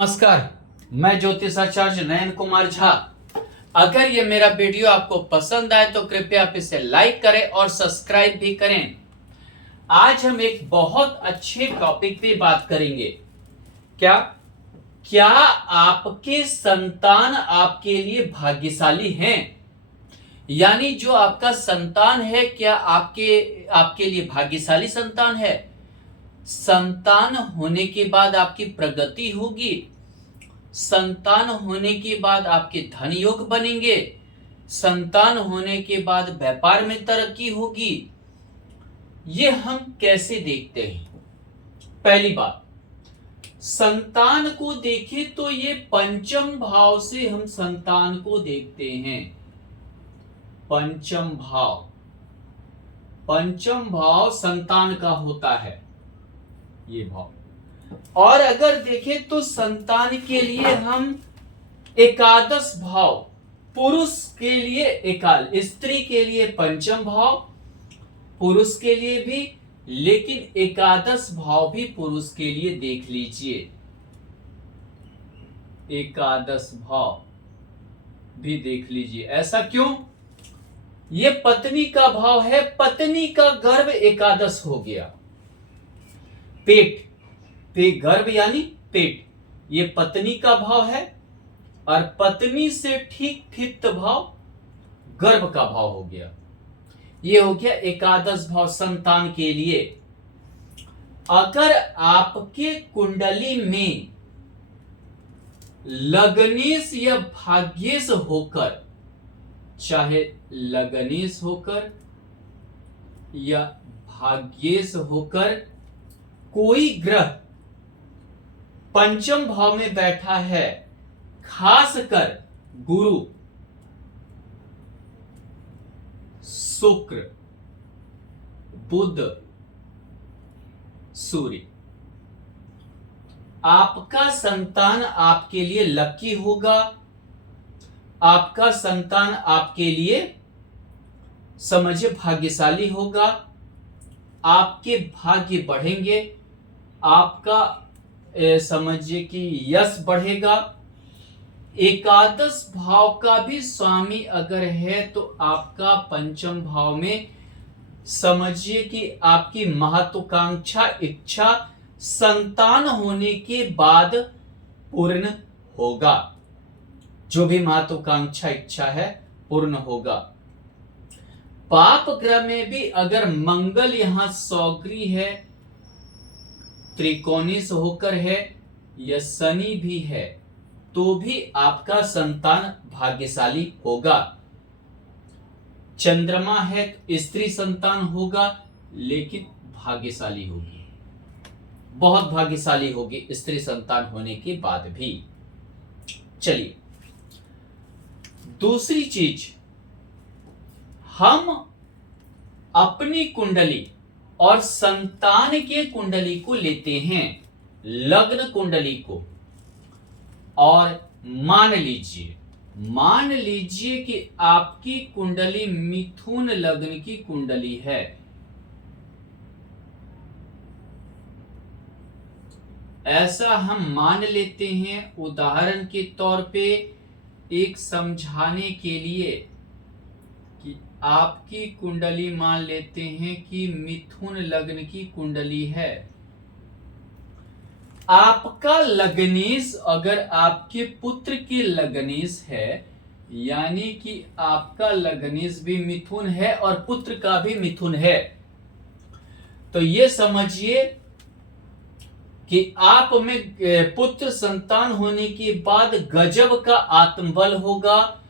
नमस्कार, मैं ज्योतिषाचार्य नयन कुमार झा। अगर ये मेरा वीडियो आपको पसंद आए तो कृपया आप इसे लाइक करें और सब्सक्राइब भी करें। आज हम एक बहुत अच्छे टॉपिक पे बात करेंगे। क्या क्या आपके संतान आपके लिए भाग्यशाली हैं? यानी जो आपका संतान है, क्या आपके लिए भाग्यशाली संतान है? संतान होने के बाद आपकी प्रगति होगी, संतान होने के बाद आपके धन योग बनेंगे, संतान होने के बाद व्यापार में तरक्की होगी। ये हम कैसे देखते हैं? पहली बात, संतान को देखें तो ये पंचम भाव से हम संतान को देखते हैं। पंचम भाव संतान का होता है, ये भाव। और अगर देखें तो संतान के लिए हम एकादश भाव, पुरुष के लिए स्त्री के लिए पंचम भाव, पुरुष के लिए भी, लेकिन एकादश भाव भी पुरुष के लिए देख लीजिए। एकादश भाव भी देख लीजिए। ऐसा क्यों? ये पत्नी का भाव है, पत्नी का गर्भ एकादश हो गया। पेट गर्भ यानी पेट, ये पत्नी का भाव है, और पत्नी से ठीक फिफ्थ भाव गर्भ का भाव हो गया। ये हो गया एकादश भाव संतान के लिए। अगर आपके कुंडली में लग्नेश या भाग्येश होकर, चाहे लग्नेश होकर या भाग्येश होकर कोई ग्रह पंचम भाव में बैठा है, खासकर गुरु, शुक्र, बुध, सूर्य, आपका संतान आपके लिए लकी होगा। आपका संतान आपके लिए समझिए भाग्यशाली होगा। आपके भाग्य बढ़ेंगे, आपका समझिए कि यश बढ़ेगा। एकादश भाव का भी स्वामी अगर है तो आपका पंचम भाव में समझिए कि आपकी महत्वाकांक्षा इच्छा संतान होने के बाद पूर्ण होगा। जो भी महत्वाकांक्षा इच्छा है पूर्ण होगा। पाप ग्रह में भी अगर मंगल यहां सौग्री है, त्रिकोणीय होकर है, या शनि भी है, तो भी आपका संतान भाग्यशाली होगा। चंद्रमा है तो स्त्री संतान होगा, लेकिन भाग्यशाली होगी, बहुत भाग्यशाली होगी स्त्री संतान होने के बाद भी। चलिए, दूसरी चीज, हम अपनी कुंडली और संतान के कुंडली को लेते हैं, लग्न कुंडली को, और मान लीजिए कि आपकी कुंडली मिथुन लग्न की कुंडली है। ऐसा हम मान लेते हैं उदाहरण के तौर पे, एक समझाने के लिए, कि आपकी कुंडली मान लेते हैं कि मिथुन लग्न की कुंडली है। आपका लग्नेश अगर आपके पुत्र की लग्नेश है, यानी कि आपका लग्नेश भी मिथुन है और पुत्र का भी मिथुन है, तो ये समझिए कि आप में पुत्र संतान होने के बाद गजब का आत्मबल होगा,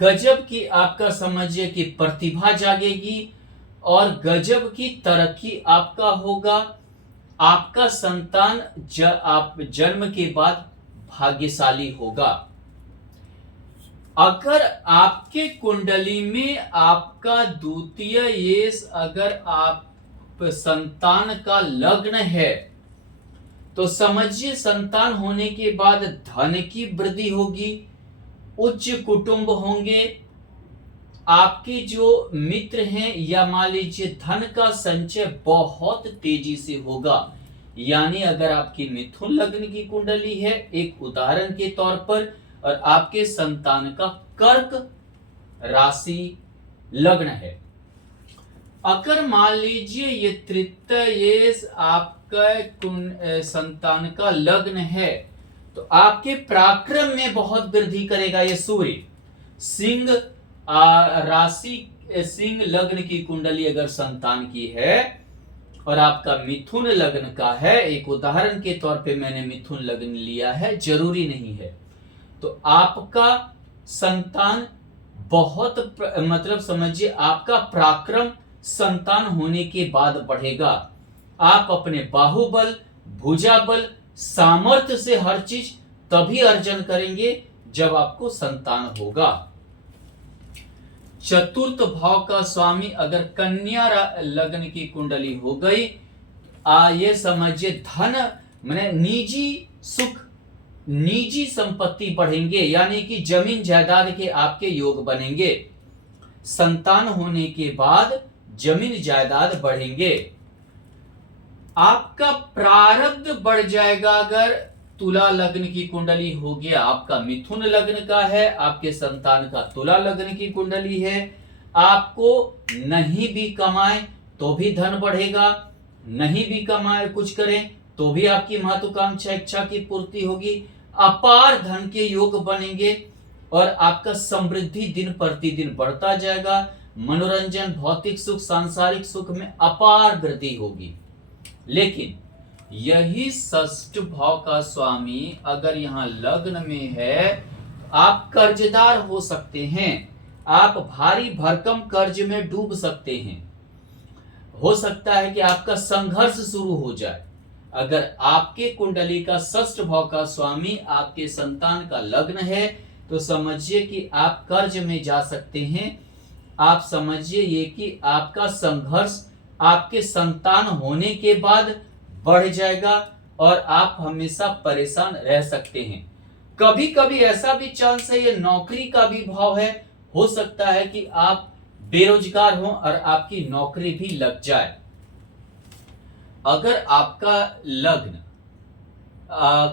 गजब की आपका समझिए कि प्रतिभा जागेगी, और गजब की तरक्की आपका होगा। आपका संतान आप जन्म के बाद भाग्यशाली होगा। अगर आपके कुंडली में आपका द्वितीय येश अगर आप संतान का लग्न है, तो समझिए संतान होने के बाद धन की वृद्धि होगी, उच्च कुटुंब होंगे, आपके जो मित्र हैं, या मान लीजिए धन का संचय बहुत तेजी से होगा। यानी अगर आपकी मिथुन लग्न की कुंडली है, एक उदाहरण के तौर पर, और आपके संतान का कर्क राशि लग्न है, अगर मान लीजिए ये तृतीय आपका संतान का लग्न है, तो आपके पराक्रम में बहुत वृद्धि करेगा ये सूर्य। सिंह राशि, सिंह लग्न की कुंडली अगर संतान की है और आपका मिथुन लग्न का है, एक उदाहरण के तौर पे मैंने मिथुन लग्न लिया है, जरूरी नहीं है, तो आपका संतान बहुत मतलब समझिए आपका पराक्रम संतान होने के बाद बढ़ेगा। आप अपने बाहुबल, भुजाबल, सामर्थ्य से हर चीज तभी अर्जन करेंगे जब आपको संतान होगा। चतुर्थ भाव का स्वामी अगर कन्या लग्न की कुंडली हो गई, ये समझिए धन माने निजी सुख, निजी संपत्ति बढ़ेंगे, यानी कि जमीन जायदाद के आपके योग बनेंगे। संतान होने के बाद जमीन जायदाद बढ़ेंगे। आपका प्रारब्ध बढ़ जाएगा अगर तुला लग्न की कुंडली हो गया, आपका मिथुन लग्न का है, आपके संतान का तुला लग्न की कुंडली है, आपको नहीं भी कमाए तो भी धन बढ़ेगा, नहीं भी कमाए कुछ करें तो भी आपकी महत्वाकांक्षा इच्छा की पूर्ति होगी, अपार धन के योग बनेंगे और आपका समृद्धि दिन प्रतिदिन बढ़ता जाएगा। मनोरंजन, भौतिक सुख, सांसारिक सुख में अपार वृद्धि होगी। लेकिन यही षष्ठ भाव का स्वामी अगर यहाँ लग्न में है, आप कर्जदार हो सकते हैं, आप भारी भरकम कर्ज में डूब सकते हैं, हो सकता है कि आपका संघर्ष शुरू हो जाए। अगर आपके कुंडली का षष्ठ भाव का स्वामी आपके संतान का लग्न है, तो समझिए कि आप कर्ज में जा सकते हैं। आप समझिए ये कि आपका संघर्ष आपके संतान होने के बाद बढ़ जाएगा और आप हमेशा परेशान रह सकते हैं। कभी कभी ऐसा भी चांस है, ये नौकरी का भी भाव है, हो सकता है कि आप बेरोजगार हो और आपकी नौकरी भी लग जाए। अगर आपका लग्न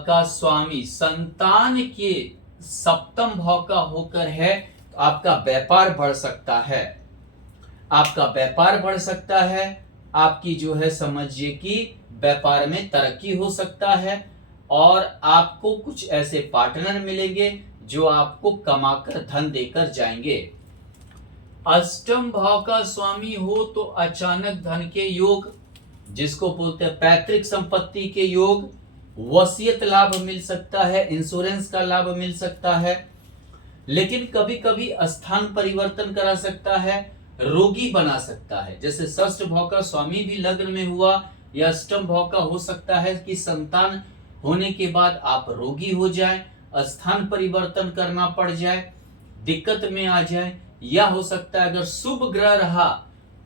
का स्वामी संतान के सप्तम भाव का होकर है, तो आपका व्यापार बढ़ सकता है, आपका व्यापार बढ़ सकता है, आपकी जो है समझिए कि व्यापार में तरक्की हो सकता है और आपको कुछ ऐसे पार्टनर मिलेंगे जो आपको कमाकर धन देकर जाएंगे। अष्टम भाव का स्वामी हो तो अचानक धन के योग, जिसको बोलते हैं पैतृक संपत्ति के योग, वसीयत लाभ मिल सकता है, इंश्योरेंस का लाभ मिल सकता है। लेकिन कभी कभी स्थान परिवर्तन करा सकता है, रोगी बना सकता है। जैसे षष्ठ भाव का स्वामी भी लग्न में हुआ या अष्टम भाव का हो सकता है कि संतान होने के बाद आप रोगी हो जाए, स्थान परिवर्तन करना पड़ जाए, दिक्कत में आ जाए, या हो सकता है अगर शुभ ग्रह रहा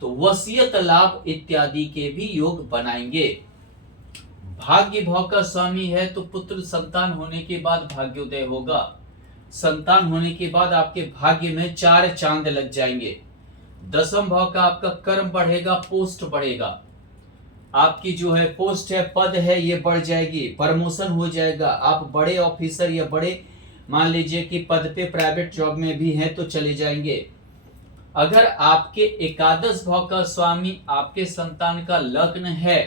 तो वसीयत लाभ इत्यादि के भी योग बनाएंगे। भाग्य भाव का स्वामी है तो पुत्र संतान होने के बाद भाग्योदय होगा। संतान होने के बाद आपके भाग्य में 4 चांद लग जाएंगे। दसम भाव का आपका कर्म बढ़ेगा, पोस्ट बढ़ेगा, आपकी जो है पोस्ट है, पद है, ये बढ़ जाएगी, प्रमोशन हो जाएगा, आप बड़े ऑफिसर या बड़े मान लीजिए कि पद पे प्राइवेट जॉब में भी हैं तो चले जाएंगे। अगर आपके एकादश भाव का स्वामी आपके संतान का लग्न है,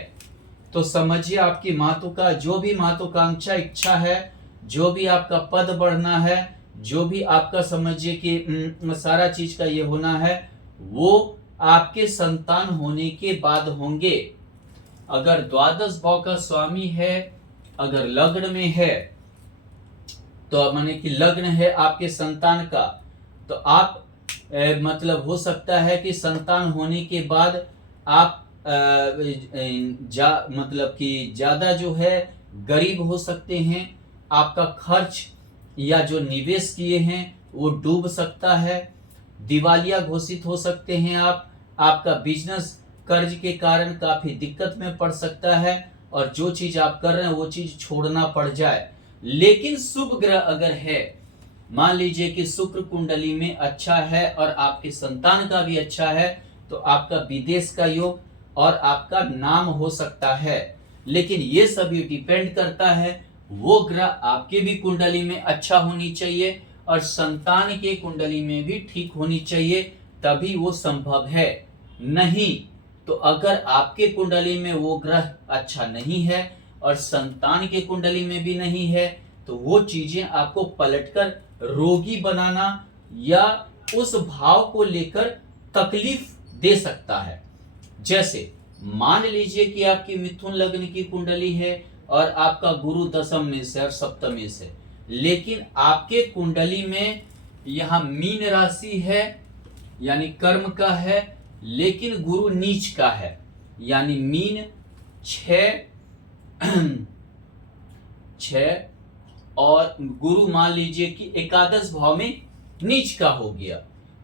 तो समझिए आपकी मातु का जो भी महत्वाकांक्षा इच्छा है, जो भी आपका पद बढ़ना है, जो भी आपका समझिए कि सारा चीज का ये होना है, वो आपके संतान होने के बाद होंगे। अगर द्वादश भाव का स्वामी है, अगर लग्न में है, तो माने कि लग्न है आपके संतान का, तो आप मतलब हो सकता है कि संतान होने के बाद आप मतलब कि ज्यादा जो है गरीब हो सकते हैं, आपका खर्च या जो निवेश किए हैं वो डूब सकता है, दिवालिया घोषित हो सकते हैं आप, आपका बिजनेस कर्ज के कारण काफी दिक्कत में पड़ सकता है और जो चीज आप कर रहे हैं वो चीज छोड़ना पड़ जाए। लेकिन शुभ ग्रह अगर है, मान लीजिए कि शुक्र कुंडली में अच्छा है और आपके संतान का भी अच्छा है, तो आपका विदेश का योग और आपका नाम हो सकता है। लेकिन ये सभी डिपेंड करता है वो ग्रह आपके भी कुंडली में अच्छा होनी चाहिए और संतान के कुंडली में भी ठीक होनी चाहिए, तभी वो संभव है। नहीं तो अगर आपके कुंडली में वो ग्रह अच्छा नहीं है और संतान के कुंडली में भी नहीं है, तो वो चीजें आपको पलटकर रोगी बनाना या उस भाव को लेकर तकलीफ दे सकता है। जैसे मान लीजिए कि आपकी मिथुन लग्न की कुंडली है और आपका गुरु दशम में से और सप्तमी से, लेकिन आपके कुंडली में यहां मीन राशि है यानी कर्म का है, लेकिन गुरु नीच का है यानी मीन 6 और गुरु मान लीजिए कि एकादश भाव में नीच का हो गया,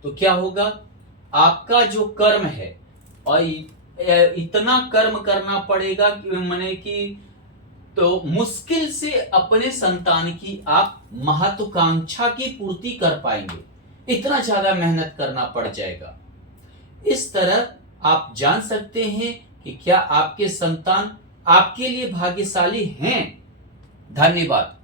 तो क्या होगा, आपका जो कर्म है और इतना कर्म करना पड़ेगा कि माने कि तो मुश्किल से अपने संतान की आप महत्वाकांक्षा की पूर्ति कर पाएंगे, इतना ज्यादा मेहनत करना पड़ जाएगा। इस तरह आप जान सकते हैं कि क्या आपके संतान आपके लिए भाग्यशाली हैं। धन्यवाद।